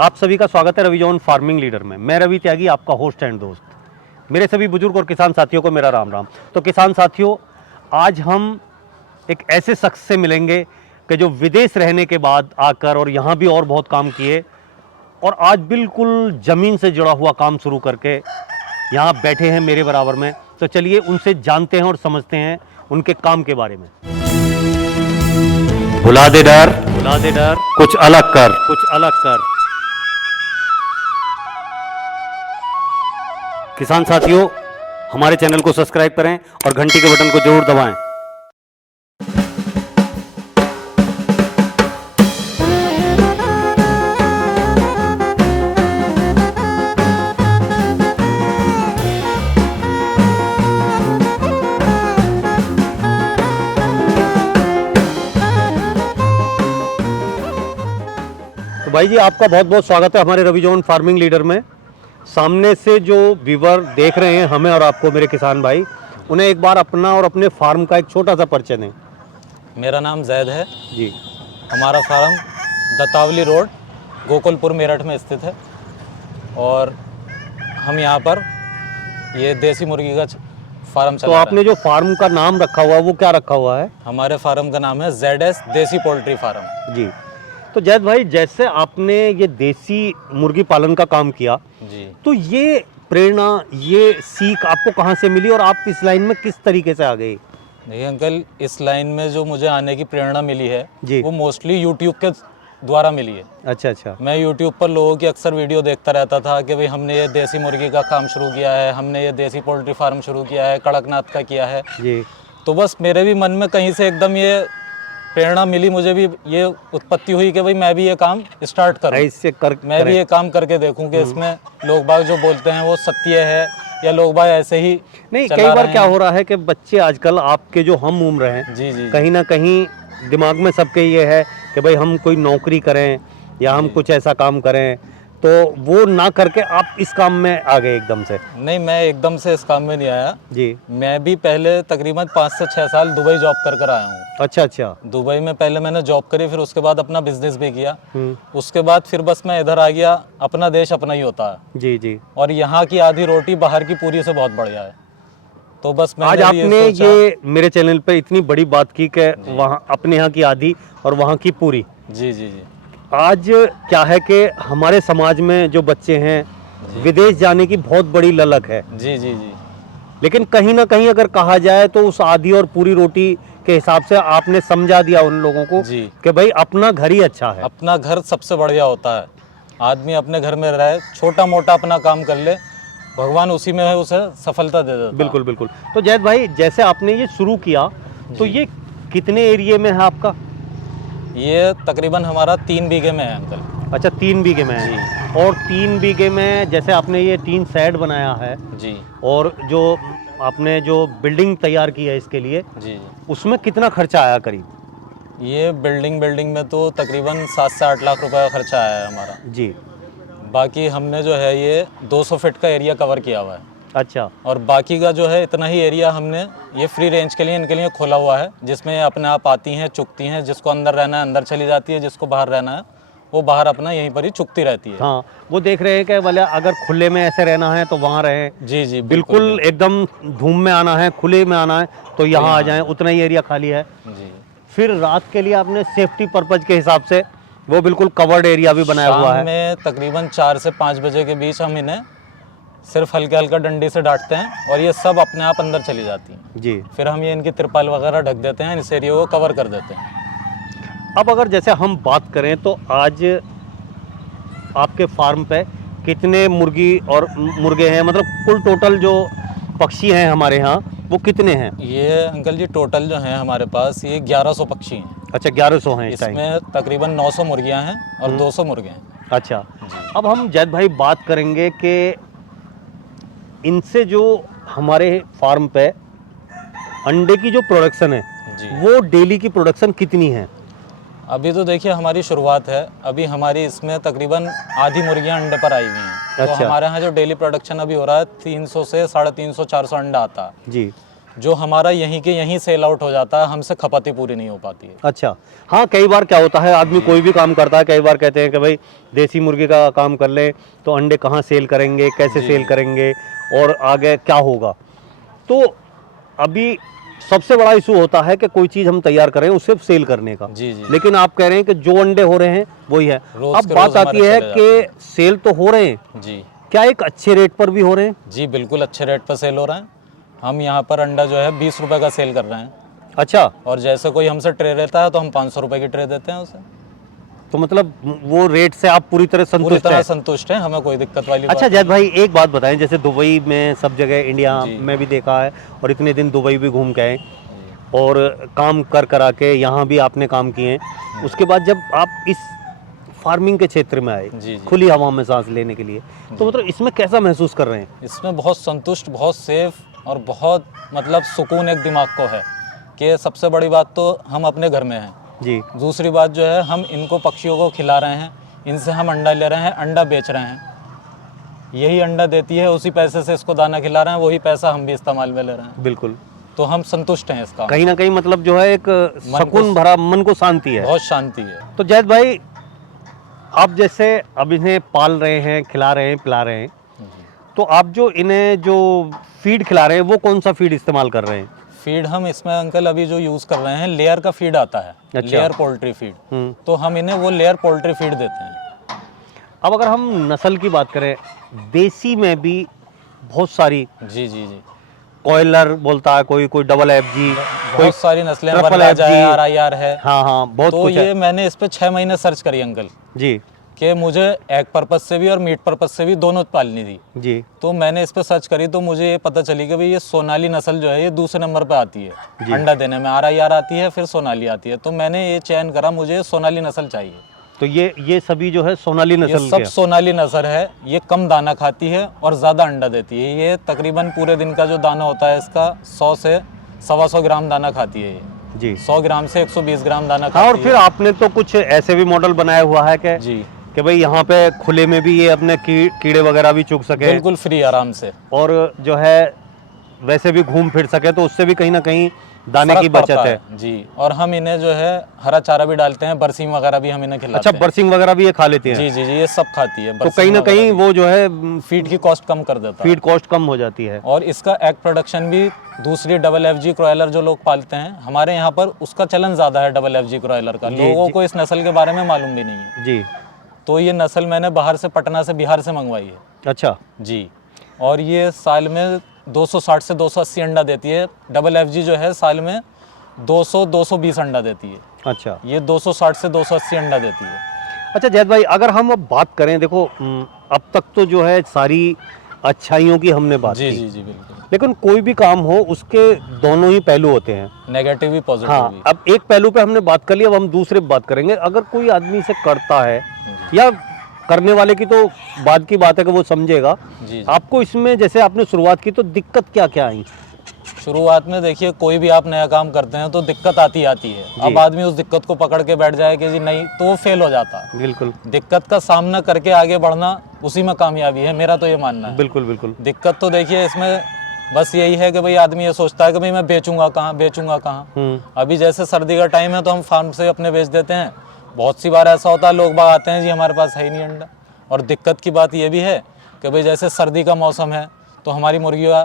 आप सभी का स्वागत है रविजोन फार्मिंग लीडर में। मैं रवि त्यागी, आपका होस्ट एंड दोस्त। मेरे सभी बुजुर्ग और किसान साथियों को मेरा राम राम। तो किसान साथियों, आज हम एक ऐसे शख्स से मिलेंगे कि जो विदेश रहने के बाद आकर और यहाँ भी और बहुत काम किए और आज बिल्कुल ज़मीन से जुड़ा हुआ काम शुरू करके यहाँ बैठे हैं मेरे बराबर में। तो चलिए उनसे जानते हैं और समझते हैं उनके काम के बारे में। भुला दे डर, कुछ अलग कर। किसान साथियों, हमारे चैनल को सब्सक्राइब करें और घंटी के बटन को जरूर दबाएं। तो भाई जी, आपका बहुत बहुत स्वागत है हमारे रविजोन फार्मिंग लीडर में। सामने से जो व्यूवर देख रहे हैं हमें और आपको, मेरे किसान भाई, उन्हें एक बार अपना और अपने फार्म का एक छोटा सा परिचय दें। मेरा नाम जैद है जी। हमारा फार्म दत्तावली रोड, गोकुलपुर, मेरठ में स्थित है और हम यहाँ पर ये देसी मुर्गी का फार्म तो चला रहे आपने जो फार्म का नाम रखा हुआ है वो क्या रखा हुआ है? हैं। हमारे फार्म का नाम है ZS देसी पोल्ट्री फार्म। जी। तो जैद भाई, जैसे आपने ये देसी मुर्गी पालन का काम किया, जी, तो ये प्रेरणा, ये सीख आपको कहाँ से मिली और आप इस लाइन में किस तरीके से आ गए? देखिए अंकल, इस लाइन में जो मुझे आने की प्रेरणा मिली है जी। वो मोस्टली यूट्यूब के द्वारा मिली है। अच्छा। मैं यूट्यूब पर लोगों की अक्सर वीडियो देखता रहता था कि भाई हमने ये देसी मुर्गी का काम शुरू किया है, हमने ये देसी पोल्ट्री फार्म शुरू किया है, कड़कनाथ का किया है। जी। तो बस मेरे भी मन में कहीं से एकदम ये प्रेरणा मिली, मुझे भी ये उत्पत्ति हुई कि भाई मैं भी ये काम स्टार्ट करूं, ऐसे कर मैं भी ये काम करके देखूं कि इसमें लोग बाग जो बोलते हैं वो सत्य है या लोग बाग ऐसे ही नहीं। चला कई बार रहे क्या हैं। हो रहा है कि बच्चे आजकल आपके जो हम उम्र हैं, जी जी कहीं ना कहीं दिमाग में सबके ये है कि भाई हम कोई नौकरी करें या हम कुछ ऐसा काम करें, तो वो ना करके आप इस काम में आ गए एकदम से। नहीं, मैं एकदम से इस काम में नहीं आया। जी। मैं भी पहले तकरीबन 5 से 6 साल दुबई जॉब कर आया हूँ। अच्छा। दुबई में पहले मैंने जॉब करी, फिर उसके बाद अपना बिजनेस भी किया। हम्म। उसके बाद फिर बस मैं इधर आ गया। अपना देश अपना ही होता है जी। और यहाँ की आधी रोटी बाहर की पूरी से बहुत बढ़िया है। तो बस आज मैंने भी आपने सोचा। ये मेरे चैनल पे इतनी बड़ी बात की कि वहाँ अपने यहाँ की आधी और वहाँ की पूरी। जी। आज क्या है कि हमारे समाज में जो बच्चे हैं, विदेश जाने की बहुत बड़ी ललक है। जी। लेकिन कहीं ना कहीं अगर कहा जाए तो उस आधी और पूरी रोटी के हिसाब से आपने समझा दिया उन लोगों को जी। कि भाई अपना घर ही अच्छा है। अपना घर सबसे बढ़िया होता है। आदमी अपने घर में रहे, छोटा मोटा अपना काम कर ले, भगवान उसी में है उसे सफलता दे देता है। बिल्कुल। तो जैद भाई, जैसे आपने ये शुरू किया तो ये कितने एरिया में है आपका? ये तकरीबन हमारा 3 बीघे में है अंकल। अच्छा, 3 बीघे में है। जी। और 3 बीघे में जैसे आपने ये 3 शेड बनाया है जी और जो आपने जो बिल्डिंग तैयार की है इसके लिए, जी। उसमें कितना खर्चा आया करीब? ये बिल्डिंग में तो तकरीबन 7 से 8 लाख रुपए का खर्चा आया है हमारा। जी। बाकी हमने जो है ये 200 फीट का एरिया कवर किया हुआ है। अच्छा। और बाकी का जो है इतना ही एरिया हमने ये फ्री रेंज के लिए इनके लिए खोला हुआ है, जिसमें ये अपने आप आती हैं, चुगती हैं। जिसको अंदर रहना है अंदर चली जाती है, जिसको बाहर रहना है वो बाहर अपना यहीं पर ही चुगती रहती है। हाँ, वो देख रहे हैं कि भले अगर खुले में ऐसे रहना है तो वहाँ रहें। जी जी बिल्कुल एकदम धूम में आना है, खुले में आना है तो यहाँ आ जाएं, उतना ही एरिया खाली है। जी। फिर रात के लिए आपने सेफ्टी पर्पज के हिसाब से वो बिल्कुल कवर्ड एरिया भी बनाया हुआ शाम है। में तकरीबन 4 से 5 बजे के बीच हम इन्हें सिर्फ हल्का डंडे से डांटते हैं और ये सब अपने आप अंदर चली जाती हैं। जी। फिर हम ये इनकी तिरपाल वगैरह ढक देते हैं, इस एरिया को कवर कर देते हैं। अब अगर जैसे हम बात करें तो आज आपके फार्म पे कितने मुर्गी और मुर्गे हैं, मतलब कुल टोटल जो पक्षी हैं हमारे यहाँ वो कितने हैं? ये अंकल जी टोटल जो हैं हमारे पास ये 1100 पक्षी हैं। अच्छा, 1100 हैं इस टाइम। इसमें तकरीबन 900 मुर्गियां हैं और 200 मुर्गे हैं। अच्छा। अब हम जैद भाई बात करेंगे कि इनसे जो हमारे फार्म पे अंडे की जो प्रोडक्शन है जी। वो डेली की प्रोडक्शन कितनी है? अभी तो देखिए हमारी शुरुआत है, अभी हमारी इसमें तकरीबन आधी मुर्गियां अंडे पर आई हुई हैं। तो अच्छा। हमारे यहाँ जो डेली प्रोडक्शन अभी हो रहा है 300 से 350 400 अंडा आता है। जी। जो हमारा यहीं के यहीं सेल आउट हो जाता है, हमसे खपत ही पूरी नहीं हो पाती है। अच्छा, हाँ कई बार क्या होता है, आदमी कोई भी काम करता है, कई बार कहते हैं कि भाई देसी मुर्गी का काम कर ले तो अंडे कहाँ सेल करेंगे, कैसे सेल करेंगे और आगे क्या होगा। तो अभी सबसे बड़ा इशू होता है कि कोई चीज़ हम तैयार करें उसे सेल करने का। जी जी। लेकिन आप कह रहे हैं कि जो अंडे हो रहे हैं वही है। रोज अब के बात रोज आती हमारे है चले कि सेल तो हो रहे हैं, जी क्या एक अच्छे रेट पर भी हो रहे हैं? जी, बिल्कुल अच्छे रेट पर सेल हो रहा है। हम यहाँ पर अंडा जो है 20 रुपए का सेल कर रहे हैं, अच्छा, और जैसे कोई हमसे ट्रे लेता है तो हम 500 रुपए की ट्रे देते हैं उसे। तो मतलब वो रेट से आप पूरी तरह पूरी संतुष्ट तरह हैं? संतुष्ट हैं, हमें कोई दिक्कत वाली अच्छा बात जैद भाई, एक बात बताएं, जैसे दुबई में सब जगह, इंडिया जी। में भी देखा है और इतने दिन दुबई भी घूम के आए नहीं। और काम कर करा के यहाँ भी आपने काम किए हैं, उसके बाद जब आप इस फार्मिंग के क्षेत्र में आए जी जी। खुली हवा में सांस लेने के लिए, तो मतलब इसमें कैसा महसूस कर रहे हैं? इसमें बहुत संतुष्ट, बहुत सेफ और बहुत मतलब सुकून एक दिमाग को है कि सबसे बड़ी बात तो हम अपने घर में हैं। जी दूसरी बात जो है, हम इनको पक्षियों को खिला रहे हैं, इनसे हम अंडा ले रहे हैं, अंडा बेच रहे हैं, यही अंडा देती है, उसी पैसे से इसको दाना खिला रहे हैं, वही पैसा हम भी इस्तेमाल में ले रहे हैं। बिल्कुल, तो हम संतुष्ट हैं इसका, कहीं ना कहीं मतलब जो है एक सुकून भरा, मन को शांति है। बहुत शांति है। तो जैद भाई, आप जैसे अब इन्हें पाल रहे हैं, खिला रहे हैं, पिला रहे हैं, तो आप जो इन्हें जो फीड खिला रहे हैं वो कौन सा फीड इस्तेमाल कर रहे हैं? फीड हम इसमें अंकल अभी जो यूज़ कर रहे हैं, लेयर का फीड आता है, अच्छा। लेयर पोल्ट्री फीड, तो हम इन्हें वो लेयर पोल्ट्री फीड देते हैं। अब अगर हम नस्ल की बात करें, देसी में भी बहुत सारी, जी जी जी, कॉयलर बोलता है कोई, कोई डबल FG, कोई बहुत सारी नस्लें, ट्रिपल वनराजा FG, है, RIR है। हाँ हाँ बहुत तो कुछ ये है मैंने इस पे 6 महीने सर्च करी अंकल, जी कि मुझे एग पर्पस से भी और मीट पर्पस से भी दोनों पालनी थी। जी। तो मैंने इस पे सर्च करी तो मुझे ये पता चली कि भाई ये सोनाली नस्ल जो है ये दूसरे नंबर पे आती है अंडा देने में। RIR आती है, फिर सोनाली आती है, तो मैंने ये चयन करा, मुझे सोनाली नस्ल चाहिए। तो ये सभी जो है सोनाली ये नस्ल सब के। सोनाली नस्ल है, ये कम दाना खाती है और ज़्यादा अंडा देती है। ये तकरीबन पूरे दिन का जो दाना होता है इसका 100 से 125 ग्राम दाना खाती है ये। जी 100 ग्राम से 120 ग्राम दाना हाँ, खाती और फिर है। आपने तो कुछ ऐसे भी मॉडल बनाया हुआ है जी कि भाई यहाँ पे खुले में भी ये अपने कीड़े वगैरह भी चुग सके बिल्कुल फ्री, आराम से, और जो है वैसे भी घूम फिर सके, तो उससे भी कहीं ना कहीं दाने फर्क की बचत पड़ता है। जी। और हम इन्हें जो है हरा चारा भी डालते हैं, बरसीम वगैरह भी हम इन्हें खिलाते अच्छा, हैं। बरसिंग वगैरह भी ये खा लेती हैं? जी जी जी, ये सब खाती है। तो कहीं ना कहीं वो जो है फीड की कॉस्ट कम कर देता है, फीड कॉस्ट कम हो जाती है। और इसका एग प्रोडक्शन भी दूसरी डबल FG क्रॉयलर जो लोग पालते हैं हमारे यहाँ पर, उसका चलन ज़्यादा है डबल FG क्रॉयलर का। लोगों को इस नस्ल के बारे में मालूम भी नहीं है। जी तो ये नस्ल मैंने बाहर से, पटना से, बिहार से मंगवाई है अच्छा जी। और ये साल में 260 से 280 अंडा देती है। डबल FG जो है साल में 200-220 अंडा देती है। अच्छा ये 260 से 280 अंडा देती है। अच्छा जैद भाई, अगर हम अब बात करें, देखो अब तक तो जो है सारी अच्छाइयों की हमने बात जी की, जी जी बिल्कुल, लेकिन कोई भी काम हो उसके दोनों ही पहलू होते हैं। नेगेटिव भी पॉजिटिव हाँ, भी। अब एक पहलू पे हमने बात कर ली, अब हम दूसरे पे बात करेंगे। अगर कोई आदमी इसे करता है, या करने वाले की तो बाद की बात है कि वो समझेगा, जी जी। आपको इसमें जैसे आपने शुरुआत की तो दिक्कत क्या क्या आई? शुरुआत में देखिए, कोई भी आप नया काम करते हैं तो दिक्कत आती है। अब आदमी उस दिक्कत को पकड़ के बैठ जाए कि जी नहीं, तो वो फेल हो जाता है। बिल्कुल दिक्कत का सामना करके आगे बढ़ना, उसी में कामयाबी है, मेरा तो ये मानना है। बिल्कुल बिल्कुल। दिक्कत तो देखिए इसमें बस यही है कि भाई आदमी ये सोचता है कि भाई मैं बेचूंगा कहाँ। अभी जैसे सर्दी का टाइम है तो हम फार्म से अपने बेच देते हैं। बहुत सी बार ऐसा होता है, लोग बाग आते हैं जी हमारे पास है ही नहीं अंडा। और दिक्कत की बात ये भी है कि भाई जैसे सर्दी का मौसम है तो हमारी मुर्गियाँ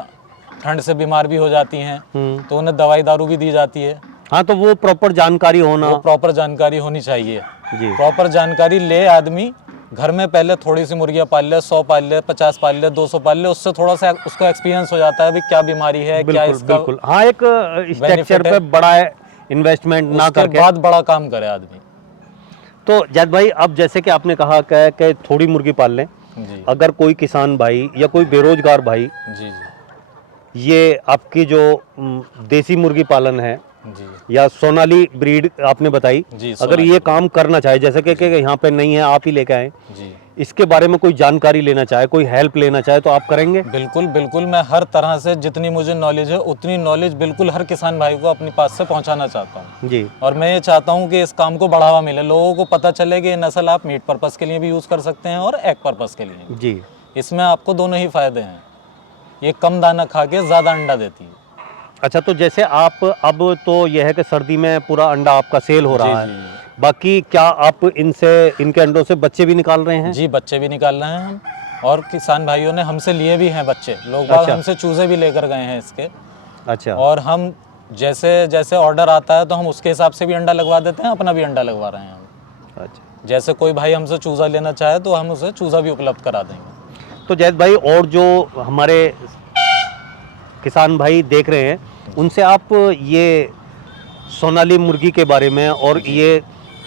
ठंड से बीमार भी हो जाती हैं, तो उन्हें दवाई दारू भी दी जाती है। हाँ, तो वो प्रॉपर जानकारी होना, वो प्रॉपर जानकारी होनी चाहिए जी। प्रॉपर जानकारी ले आदमी घर में पहले थोड़ी सी मुर्गियाँ पाल ले, 100 पाल ले, 50 पाल ले, 200 पाल ले, उससे थोड़ा सा उसको एक्सपीरियंस हो जाता है भी क्या बीमारी है, क्या बिल्कुल इसका बिल्कुल। हाँ, एक स्ट्रक्चर पे बड़ा इन्वेस्टमेंट ना उसके करके बाद बड़ा काम करे आदमी। तो जैद भाई, अब जैसे कि आपने कहा कि थोड़ी मुर्गी पाल लें, जी अगर कोई किसान भाई या कोई बेरोजगार भाई जी ये आपकी जो देसी मुर्गी पालन है जी या सोनाली ब्रीड आपने बताई, जी, अगर सोनाली ये काम करना चाहे, जैसे कि यहाँ पे नहीं है, आप ही लेके आए, जी, इसके बारे में कोई जानकारी लेना चाहे, कोई हेल्प लेना चाहे, तो आप करेंगे? बिल्कुल बिल्कुल। मैं हर तरह से जितनी मुझे नॉलेज है उतनी नॉलेज बिल्कुल हर किसान भाई को अपने पास से पहुंचाना चाहता हूं। जी और मैं ये चाहता हूं कि इस काम को बढ़ावा मिले, लोगों को पता चले कि ये नस्ल आप मीट पर्पस के लिए भी यूज़ कर सकते हैं और एग पर्पस के लिए। जी। इसमें आपको दोनों ही फायदे हैं। ये कम दाना खा के ज़्यादा अंडा देती है। अच्छा, तो जैसे आप अब तो यह है कि सर्दी में पूरा अंडा आपका सेल हो रहा है, जी बाकी क्या आप इनके अंडों से बच्चे भी निकाल रहे हैं? जी, बच्चे भी निकाल रहे हैं हम, और किसान भाइयों ने हमसे लिए भी हैं बच्चे, लोग बाग अच्छा। हमसे चूजे भी लेकर गए हैं इसके। अच्छा, और हम जैसे जैसे ऑर्डर आता है तो हम उसके हिसाब से भी अंडा लगवा देते हैं, अपना भी अंडा लगवा रहे हैं हम। अच्छा। जैसे कोई भाई हमसे चूज़ा लेना चाहे तो हम उसे चूज़ा भी उपलब्ध करा देंगे। तो जैद भाई, और जो हमारे किसान भाई देख रहे हैं, उनसे आप ये सोनाली मुर्गी के बारे में और ये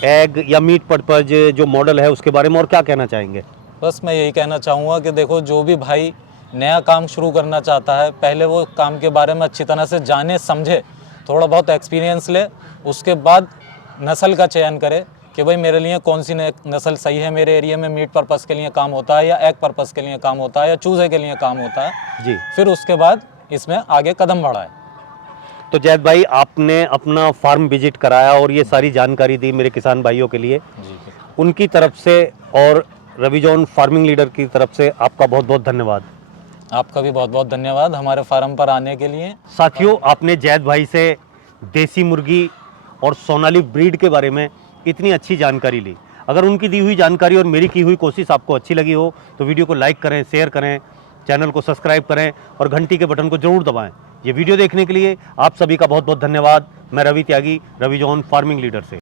एग या मीट पर्पज जो मॉडल है उसके बारे में और क्या कहना चाहेंगे? बस मैं यही कहना चाहूँगा कि देखो, जो भी भाई नया काम शुरू करना चाहता है, पहले वो काम के बारे में अच्छी तरह से जाने समझे, थोड़ा बहुत एक्सपीरियंस ले, उसके बाद नस्ल का चयन करे कि भाई मेरे लिए कौन सी नस्ल सही है, मेरे एरिया में मीट पर्पस के लिए काम होता है या एग पर्पस के लिए काम होता है या चूज़े के लिए काम होता है जी। फिर उसके बाद इसमें आगे कदम बढ़ाए। तो जैद भाई, आपने अपना फार्म विजिट कराया और ये सारी जानकारी दी मेरे किसान भाइयों के लिए, जी, उनकी तरफ से और रवि जॉन फार्मिंग लीडर की तरफ से आपका बहुत बहुत धन्यवाद। आपका भी बहुत बहुत धन्यवाद हमारे फार्म पर आने के लिए। साथियों, आपने जैद भाई से देसी मुर्गी और सोनाली ब्रीड के बारे में इतनी अच्छी जानकारी ली। अगर उनकी दी हुई जानकारी और मेरी की हुई कोशिश आपको अच्छी लगी हो तो वीडियो को लाइक करें, शेयर करें, चैनल को सब्सक्राइब करें और घंटी के बटन को जरूर दबाएं। ये वीडियो देखने के लिए आप सभी का बहुत बहुत धन्यवाद। मैं रवि त्यागी, रवि जॉन फार्मिंग लीडर से।